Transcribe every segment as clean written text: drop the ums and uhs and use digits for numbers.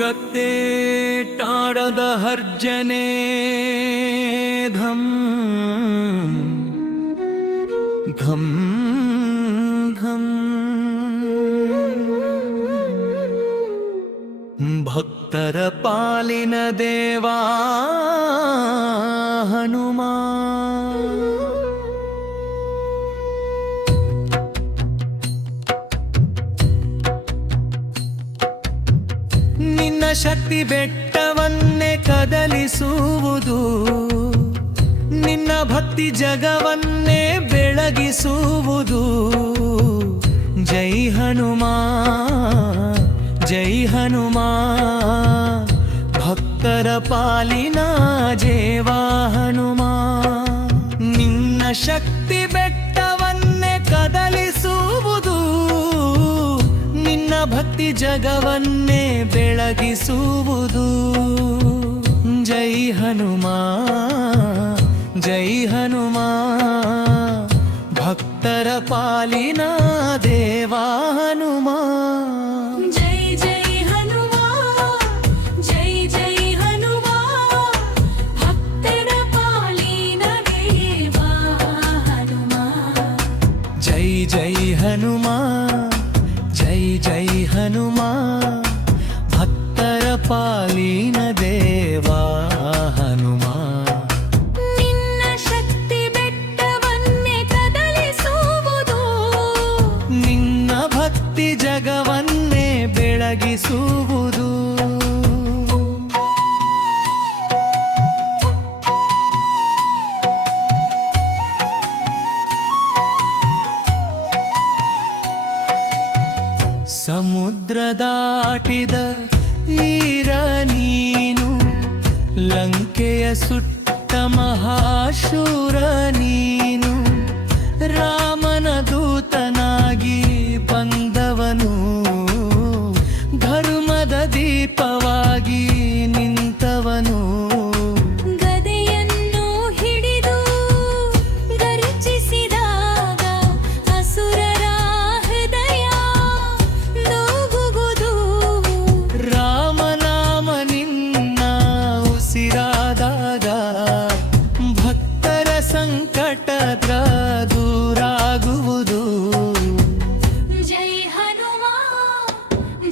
ಗತ್ತೇಟಾಡದ ಹರ್ಜನೆ ಧಂ ಧಂ ಧಂ ಭಕ್ತರ ಪಾಲಿನ ದೇವಾ ಹನುಮ. ನಿನ್ನ ಶಕ್ತಿ ಬೆಟ್ಟವನ್ನೇ ಕದಲಿಸುವುದು, ನಿನ್ನ ಭಕ್ತಿ ಜಗವನ್ನೇ ಬೆಳಗಿಸುವುದು. ಜೈ ಹನುಮ ಜೈ ಹನುಮ, ಭಕ್ತರ ಪಾಲಿನ ಜೇವಾ ಹನುಮ. ನಿನ್ನ ಶಕ್ತಿ ಬೆಟ್ಟವನ್ನೇ ಕದಲಿಸುವುದು, ನಿನ್ನ ಭಕ್ತಿ ಜಗವನ್ನೇ ಬೆಳಗಿಸುವುದು. ಜೈ ಹನುಮ ಜೈ ಹನುಮ, ಭಕ್ತರ ಪಾಲಿನ ದೇವಾ ಹನುಮ. ಜೈ ಜೈ ಹನುಮ ಜೈ ಜೈ ಹನುಮ, ಭಕ್ತರ ಪಾಲಿನ ದೇವಾ ಹನುಮ. ಜೈ ಜೈ ಹನುಮ ಜೈ ಜೈ ಹನುಮ, ಭಕ್ತರ ಪಾಲಿನ ದೇವಾ ಹನುಮ. ನಿನ್ನ ಶಕ್ತಿ ಬೆಟ್ಟವನ್ನೇ ಕದಲಿಸುವುದು, ನಿನ್ನ ಭಕ್ತಿ ಜಗವನ್ನೇ ಬೆಳಗಿಸುವುದು. ಸಮುದ್ರ ದಾಟಿದ ವೀರ ನೀನು, ಲಂಕೆಯ ಸುಟ್ಟ ಮಹಾಶೂರ ನೀನು. ರಾಮನ ದೂತನಾಗಿ ಬಂದವನು, ಧರ್ಮದ ದೀಪವಾಗಿ ನಿಂತವನು. ಗದೆಯನ್ನು ಹಿಡಿದು ಗರ್ಜಿಸಿದಾಗ ಅಸುರರ ಹೃದಯ ನೋಗುವುದು. ರಾಮನಾಮ ನಿನ್ನ ಉಸಿರಾದಾಗ, ಭಕ್ತರ ಸಂಕಟದ ದೂರಾಗುವುದು. ಜೈ ಹನುಮ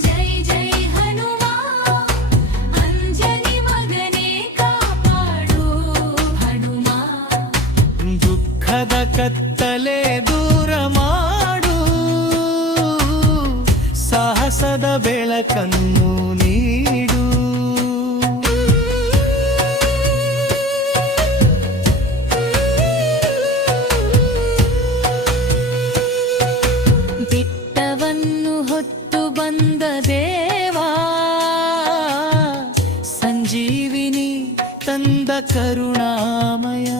ಜೈ ಜೈ ಹನುಮ, ಅಂಜನಿ ಮಗನೇ ಕಾಪಾಡು ಹನುಮ. ದುಃಖದ ಕತ್ತಲೆ ದೂರ ಮಾಡು, ಸಾಹಸದ ಬೆಳಕನ್ನು ನೀಡು. ಬೆಟ್ಟವನ್ನು ಹೊತ್ತು ಬಂದ ದೇವಾ, ಸಂಜೀವಿನಿ ತಂದ ಕರುಣಾಮಯ.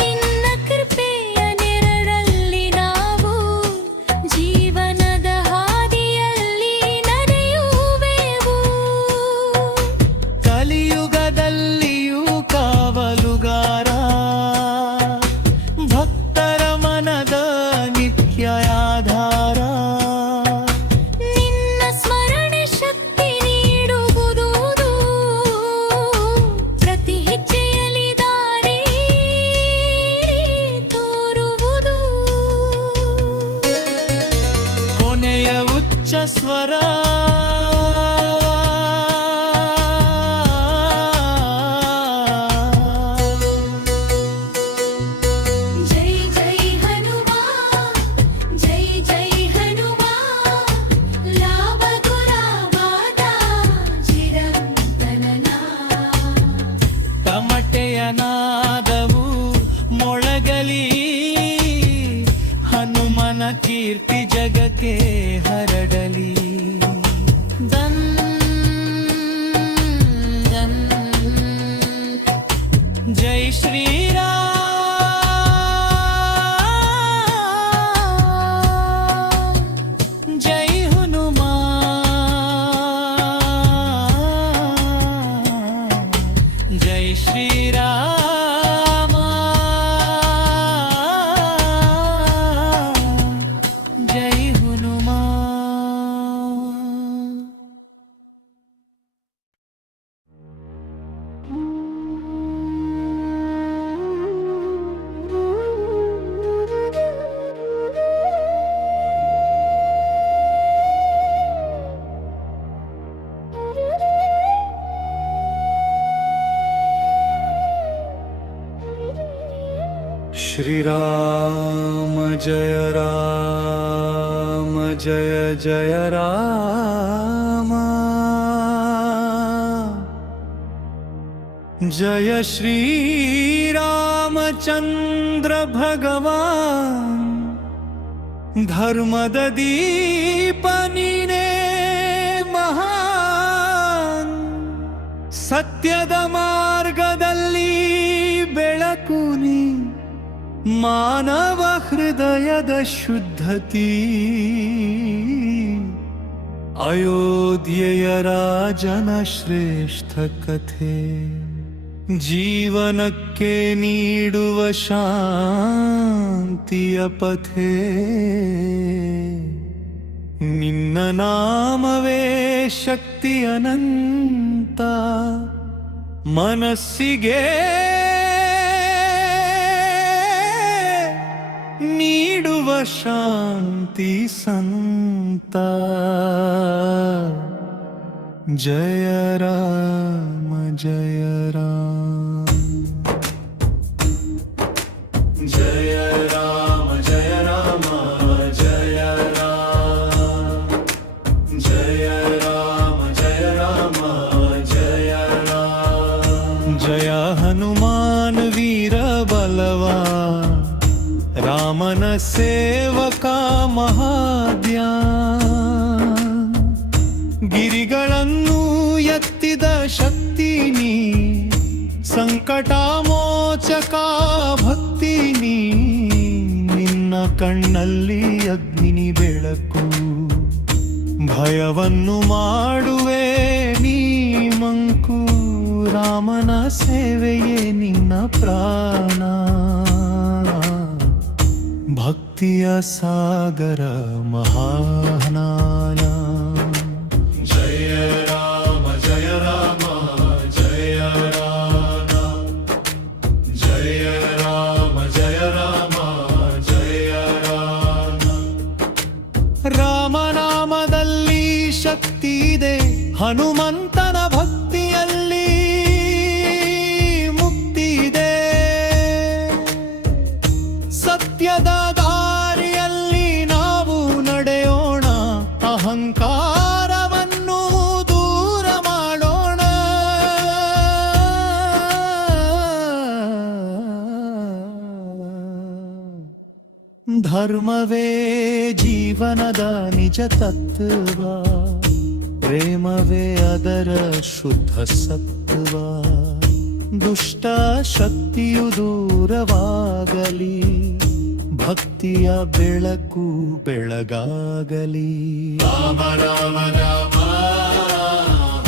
ನಿನ್ನ ಕೃಪೆಯ ನೆರಳಲ್ಲಿ ನಾವು ಜೀವನದ ಹಾದಿಯಲ್ಲಿ ನಡೆಯುವೆವು. ಕಲಿಯುಗದಲ್ಲಿಯೂ ಕಾವಲುಗಾರ, ಭಕ್ತರ ಮನದ ನಿತ್ಯ ಆಧಾರ. ನಿನ್ನ ಸ್ಮರಣೆ ಶಕ್ತಿ ನೀಡುವುದು, ಪ್ರತಿ ಹೆಜ್ಜೆಯಲ್ಲಿ ದಾರಿ ತೋರುವುದು. ಕೊನೆಯ ಉಚ್ಚ ಸ್ವರ ಜೈ ಜೈ ಹನುಮ ಜೈ ಜೈ ಹನುಮ, ಲಾಭ ದುರಾವಾದ ಚಿರಂತನನ. ತಮಟೆಯ ನಾದವು ಮೊಳಗಲಿ, ಹನುಮನ ಕೀರ್ತಿ ಜಗಕ್ಕೆ ಹರಡಲಿ. श्रीराम जय राम जय जय राम जय श्री रामचंद्र भगवान धर्मद दीप ನೀನೇ ಮಹಾನ್ ಸತ್ಯದ ಮಾರ್ಗದಲ್ಲಿ ಬೆಳಕು ನೀ ಮಾನವ ಹೃದಯದ ಶುದ್ಧತಿ ಅಯೋಧ್ಯೆಯ ರಾಜನ ಶ್ರೇಷ್ಠ ಕಥೆ ಜೀವನಕ್ಕೆ ನೀಡುವ ಶಾಂತಿಯ ಪಥೆ ನಿನ್ನ ನಾಮವೇ ಶಕ್ತಿ ಅನಂತ ಮನಸ್ಸಿಗೆ ನೀಡುವ ಶಾಂತಿ ಸಂತ ಜಯ ರಾಮ ಜಯ ರಾಮ ಜಯ ರಾಮ ಜಯ ರಾಮ ಜಯ ರಾಮ ಜಯ ರಾಮ ಜಯ ರಾಮ ಜಯ ರಾಮ ಜಯ ಹನುಮಾನ್ ವೀರ ಬಲವಾನ್ ರಾಮನ ಸೇವಕ ಮಹಾದ್ಯಾನ್ ಗಿರಿಗಳನ್ನು ಎತ್ತಿದ ಶಕ್ತಿ ನೀ ಸಂಕಟ ಮೋಚಕ ಭಕ್ತಿ ನೀ ನಿನ್ನ ಕಣ್ಣಲ್ಲಿ ಅಗ್ನಿ ಬೆಳಕು ಭಯವನ್ನು ಮಾಡುವೆ ನೀ ಮಂಕು ರಾಮನ ಸೇವೆಯೇ ನಿನ್ನ ಪ್ರಾಣ ಭಕ್ತಿಯ ಸಾಗರ ಮಹಾನಾಯ ಜಯ ರಾಮ ಜಯ ರಾಮ ಜಯ ರಾಮ ಜಯ ರಾಮ ಜಯ ರಾಮ ಜಯ ರಾಮ ರಾಮನಾಮದಲ್ಲಿ ಶಕ್ತಿ ಇದೆ ಹನುಮಂತನ ಭಕ್ತಿಯಲ್ಲಿ ಮುಕ್ತಿ ಇದೆ ಸತ್ಯದ ದಾರಿಯಲ್ಲಿ ನಾವು ನಡೆಯೋಣ ಅಹಂಕಾರವನ್ನು ದೂರ ಮಾಡೋಣ ಧರ್ಮವೇ ಜೀವನದ ನಿಜ ತತ್ವ ಪ್ರೇಮವೇ ಅದರ ಶುದ್ಧ ಸತ್ವ ದುಷ್ಟ ಶಕ್ತಿಯು ದೂರವಾಗಲಿ ಭಕ್ತಿಯ ಬೆಳಕು ಬೆಳಗಾಗಲಿ ರಾಮ ರಾಮ ರಾಮ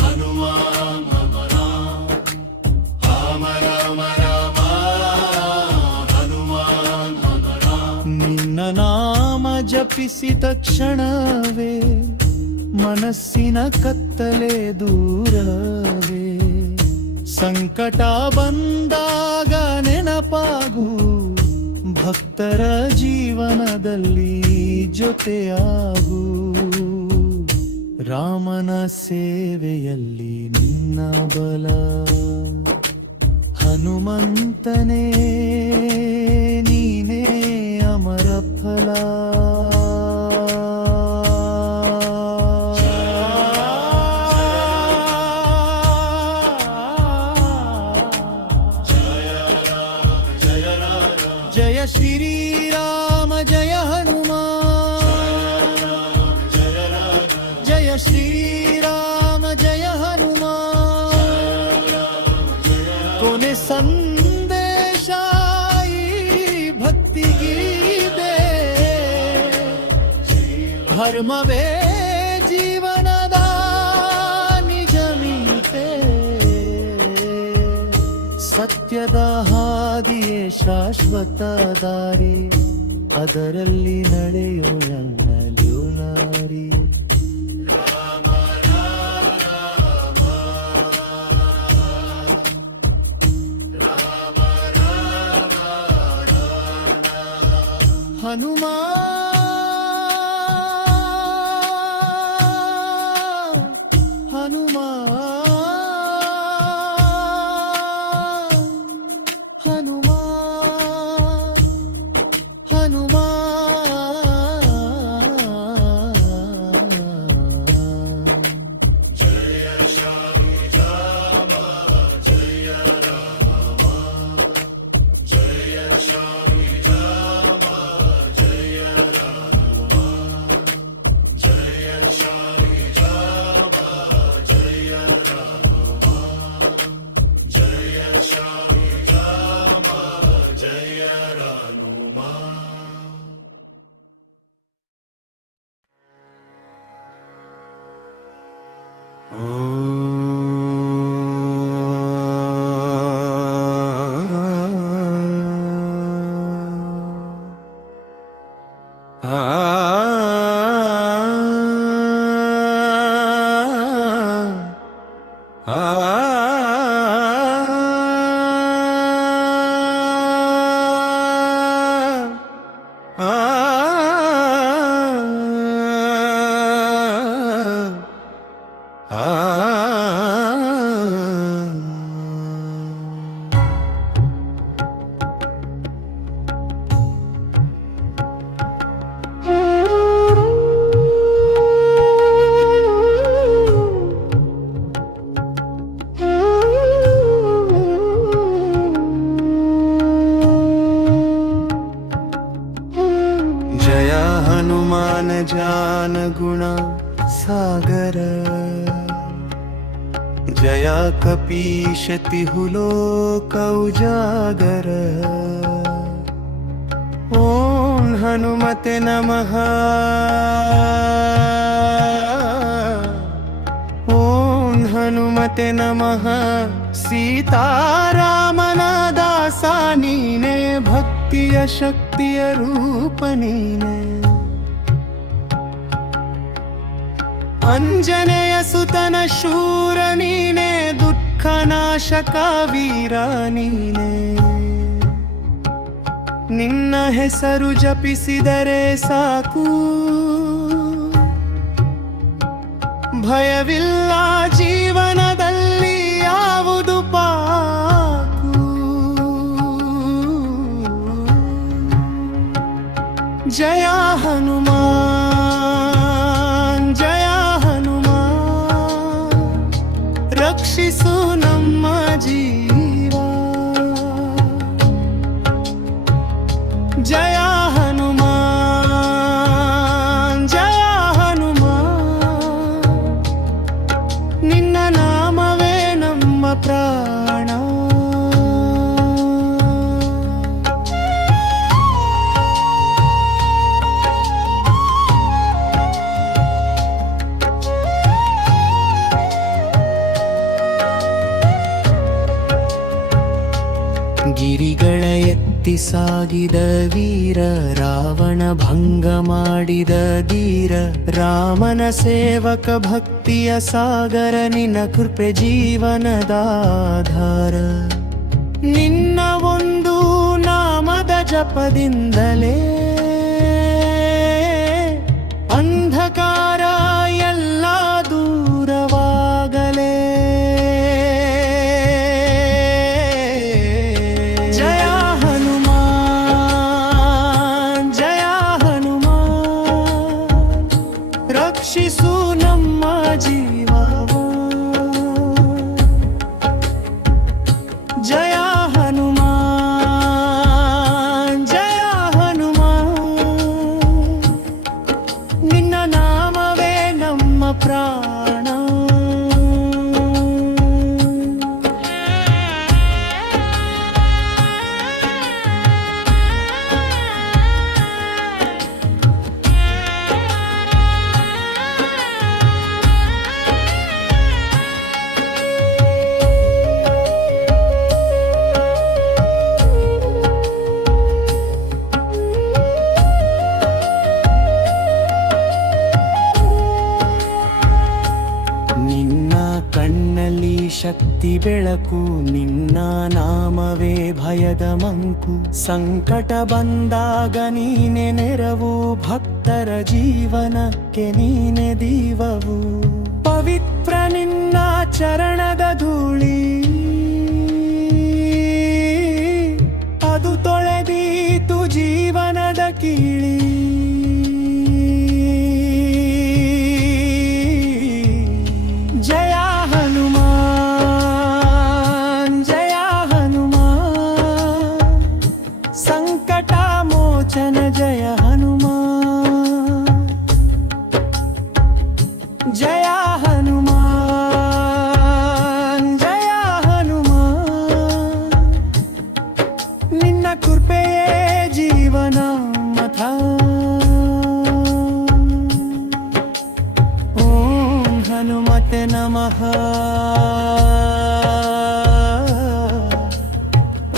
ಹನುಮಾನ್ ರಾಮ ರಾಮ ರಾಮ ಹನುಮಾನ್ ನಿನ್ನ ನಾಮ ಜಪಿಸಿದ ಕ್ಷಣವೇ ಮನಸ್ಸಿನ ಕತ್ತಲೆ ದೂರವೇ ಸಂಕಟ ಬಂದಾಗ ನೆನಪಾಗು ಭಕ್ತರ ಜೀವನದಲ್ಲಿ ಜೊತೆಯಾಗು ರಾಮನ ಸೇವೆಯಲ್ಲಿ ನಿನ್ನ ಬಲ ಹನುಮಂತನೇ ನೀನೇ ಅಮರ ಫಲ जय श्री राम जय हनुमान जय श्री राम जय हनुमान कोने संदेश भक्ति गीते धर्मवे जीवनದ ನಿಜಮಿತೆ ಸತ್ಯದ ಹಾದಿಯೇ ಶಾಶ್ವತ ದಾರಿ ಅದರಲ್ಲಿ ನಡೆಯೋಣ ಲ್ಯೂನಾರಿ जय हनुमान ज्ञान गुण सागर जया कपीश तिहु लोक उजागर ओम हनुमते नमः ओम हनुमते नमः सीतारामन दासा नीने भक्तिय शक्तिय रूप नीने ಅಂಜನೆಯ ಸುತನ ಶೂರ ನೀನೆ ದುಃಖ ನಾಶಕ ವೀರ ನೀನೆ ನಿನ್ನ ಹೆಸರು ಜಪಿಸಿದರೆ ಸಾಕು ಭಯವಿಲ್ಲ ಜೀವನದಲ್ಲಿ ಯಾವುದು ಪಾಕು ಜಯ ಹನುಮಾನ್ ಜಯ ರಕ್ಷಿಸು ನಮ್ಮ ಜೀವ ಜಯ ಹನುಮಾನ್ ಜಯ ಹನುಮಾನ್ ನಿನ್ನ ನಾಮವೇ ನಮ್ಮ ಪ್ರಾಣ ಗಿರಿಗಳ ಎತ್ತಿ ಸಾಗಿದ ವೀರ ರಾವಣ ಭಂಗ ಮಾಡಿದ ಧೀರ ರಾಮನ ಸೇವಕ ಭಕ್ತಿಯ ಸಾಗರ ನಿನ್ನ ಕೃಪೆ ಜೀವನದಾಧಾರ ನಿನ್ನ ಒಂದು ನಾಮದ ಜಪದಿಂದಲೇ ಅಂಧಕಾರ ಎಲ್ಲ ದೂರವಾಗಲೇ ರಕ್ಷಿಸು ನಮ್ಮ ಜೀವವ ಜಯ ಹನುಮಾನ್ ಜಯ ಹನುಮಾನ್ ನಿನ್ನ ನಾಮವೇ ನಮ್ಮ ಪ್ರಾಣ ಕಣ್ಣಲ್ಲಿ ಶಕ್ತಿ ಬೆಳಕು ನಿನ್ನ ನಾಮವೇ ಭಯದ ಮಂಕು ಸಂಕಟ ಬಂದಾಗ ನೀನೆ ನೆರವು ಭಕ್ತರ ಜೀವನಕ್ಕೆ ನೀನೆ ದೀವವು ಪವಿತ್ರ ನಿನ್ನ ಚರಣದ ಧೂಳಿ ಅದು ತೊಳೆದೀತು ಜೀವನದ ಕೀಳಿ जय हनुमान जय हनुमान जय हनुमान निन्न कृपेये जीवन मथ ओम हनुमते नमः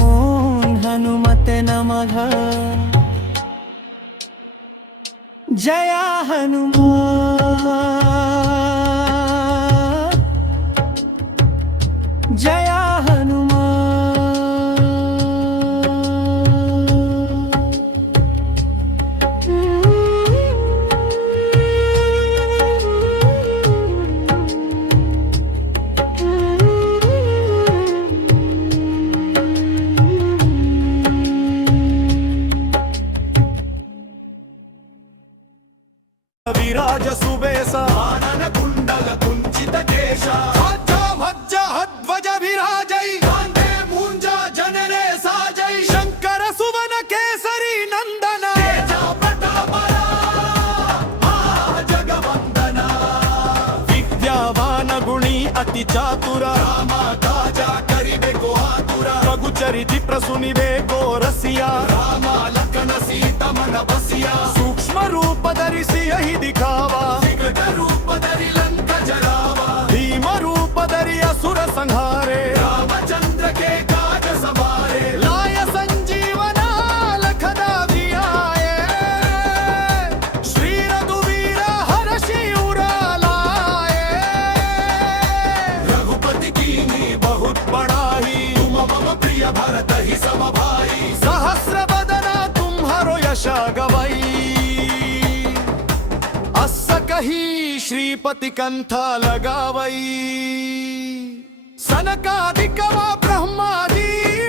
ॐ हनुमते नमः जय हनुमान जय विराज सुबेस आनन कुंडल कुंचित केश मज्ज ध्वज विराजै कांधे मूंजा जनने साजै शंकर सुवन केसरी नंदन तेज प्रतापरा जगवंदना विद्यावान गुणी अति चातुर राम काजा करिबे को आतुर रघु चरिति प्रसुनिबे को रसिया राम लखन सीता मन बसिया सूक्ष्म रूप धरिಸಿ यही दिखावा विकट रूप धरि लंका जरावा भीम रूप धरि असुर संहारे रामचंद्र के काज सवारे लाय संजीवना लखन जियाए श्री रघुवीर हर्षि उर लाए रघुपति कीन्ही बहुत बड़ाई तुम मम प्रिय भरत ही सम भाई सहस्र बदना तुम्हारो यश गवई कही श्रीपति कंठ लगावई सनकादिक ब्रह्मादि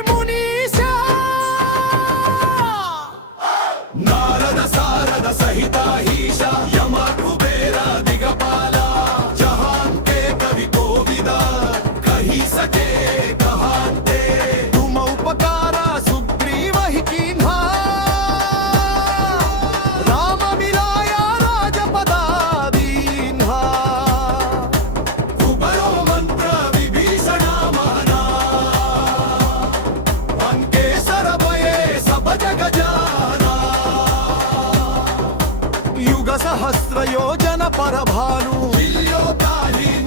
मुनीषा नारद सारद सहिता ईशा यम कुबेर दिगपाला जहान के कवि कोविदा कही सके कहाते तुम उपकारा सुग्रीव ही कीन्हा सहस्र योजन पर भानु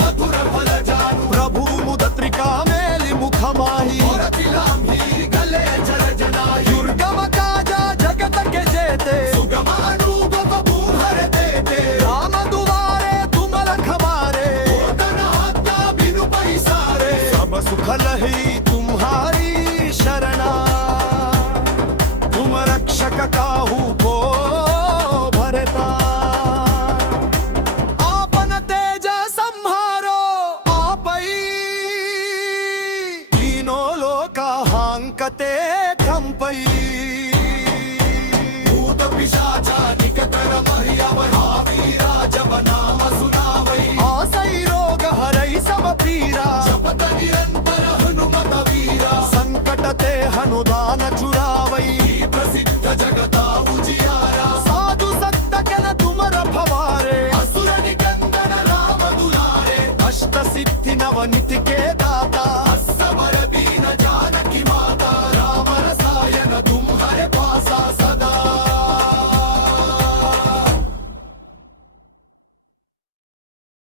मधुर फल जानु प्रभु मुद्रिका मेलि मुख माही गले जल जनाई दुर्गम काजा जगत के जेते सुगमानुभव भूहर देते राम दुआरे तुम लखवारे बिनु पैसारे सब सुख लही तुम्हारी शरणा तुम रक्षक काहू को भरता कते कंपई भूत पिशाचा निकटर महियव वीरा जब नाम सुनावई आसई रोग हरई सब पीरा जपत निरंतर हनुमत वीरा संकट ते हनुदान चुरावई प्रसिद्ध जगता उजियारा साधु संत कन तुम रखवारे असुर निकंदन राम दुलारे अष्ट सिद्धि नव निधि के